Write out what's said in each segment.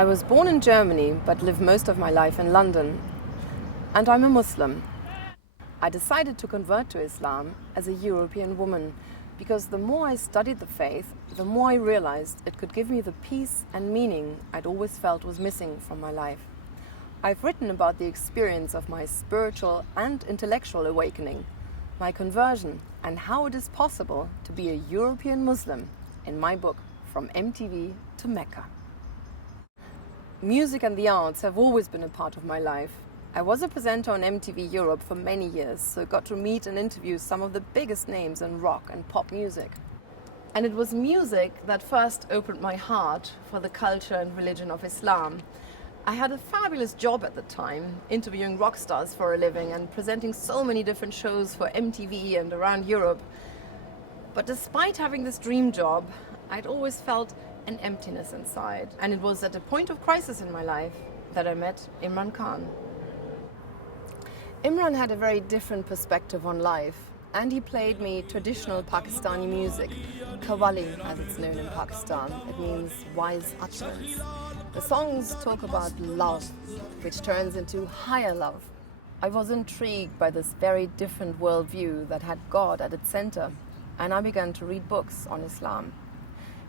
I was born in Germany but live most of my life in London, and I'm a Muslim. I decided to convert to Islam as a European woman because the more I studied the faith, the more I realized it could give me the peace and meaning I'd always felt was missing from my life. I've written about the experience of my spiritual and intellectual awakening, my conversion, and how it is possible to be a European Muslim in my book, From MTV to Mecca. Music and the arts have always been a part of my life. I was a presenter on MTV Europe for many years, so got to meet and interview some of the biggest names in rock and pop music. And it was music that first opened my heart for the culture and religion of Islam. I had a fabulous job at the time, interviewing rock stars for a living and presenting so many different shows for MTV and around Europe. But despite having this dream job, I'd always felt an emptiness inside. And it was at a point of crisis in my life that I met Imran Khan. Imran had a very different perspective on life, and he played me traditional Pakistani music, Qawwali as it's known in Pakistan. It means wise utterance. The songs talk about love, which turns into higher love. I was intrigued by this very different worldview that had God at its center, and I began to read books on Islam.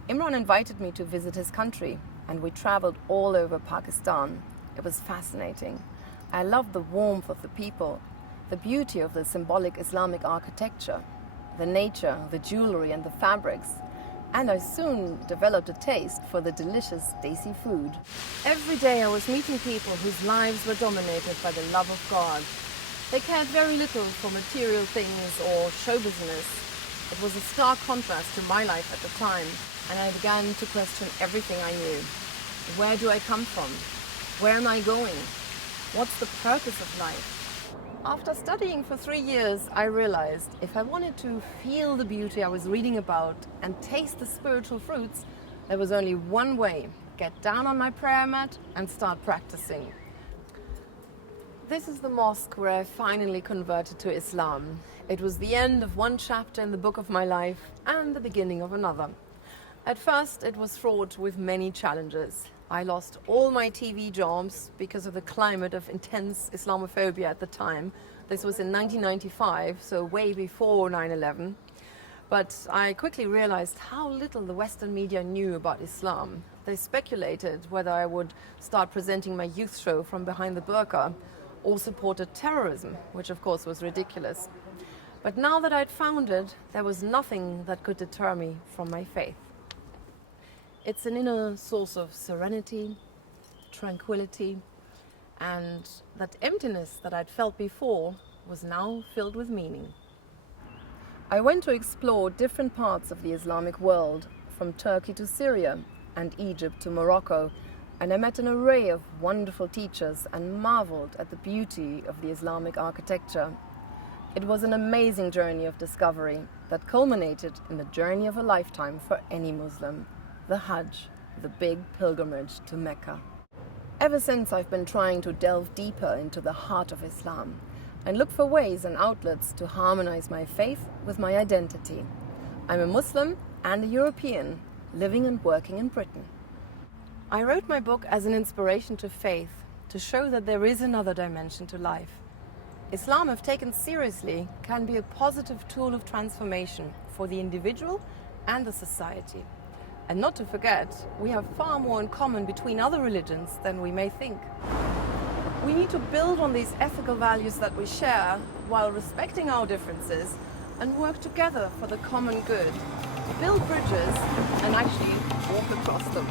Imran invited me to visit his country, and we traveled all over Pakistan. It was fascinating. I loved the warmth of the people, the beauty of the symbolic Islamic architecture, the nature, the jewelry and the fabrics, and I soon developed a taste for the delicious desi food. Every day I was meeting people whose lives were dominated by the love of God. They cared very little for material things or show business. It was a stark contrast to my life at the time, and I began to question everything I knew. Where do I come from? Where am I going? What's the purpose of life? After studying for 3 years, I realized if I wanted to feel the beauty I was reading about and taste the spiritual fruits, there was only one way: get down on my prayer mat and start practicing. This is the mosque where I finally converted to Islam. It was the end of one chapter in the book of my life and the beginning of another. At first, it was fraught with many challenges. I lost all my TV jobs because of the climate of intense Islamophobia at the time. This was in 1995, so way before 9/11. But I quickly realized how little the Western media knew about Islam. They speculated whether I would start presenting my youth show from behind the burqa or supported terrorism, which of course was ridiculous. But now that I'd found it, there was nothing that could deter me from my faith. It's an inner source of serenity, tranquility, and that emptiness that I'd felt before was now filled with meaning. I went to explore different parts of the Islamic world, from Turkey to Syria and Egypt to Morocco, and I met an array of wonderful teachers and marveled at the beauty of the Islamic architecture. It was an amazing journey of discovery that culminated in the journey of a lifetime for any Muslim. The Hajj, the big pilgrimage to Mecca. Ever since, I've been trying to delve deeper into the heart of Islam and look for ways and outlets to harmonize my faith with my identity. I'm a Muslim and a European, living and working in Britain. I wrote my book as an inspiration to faith, to show that there is another dimension to life. Islam, if taken seriously, can be a positive tool of transformation for the individual and the society. And not to forget, we have far more in common between other religions than we may think. We need to build on these ethical values that we share while respecting our differences and work together for the common good, build bridges and actually walk across them.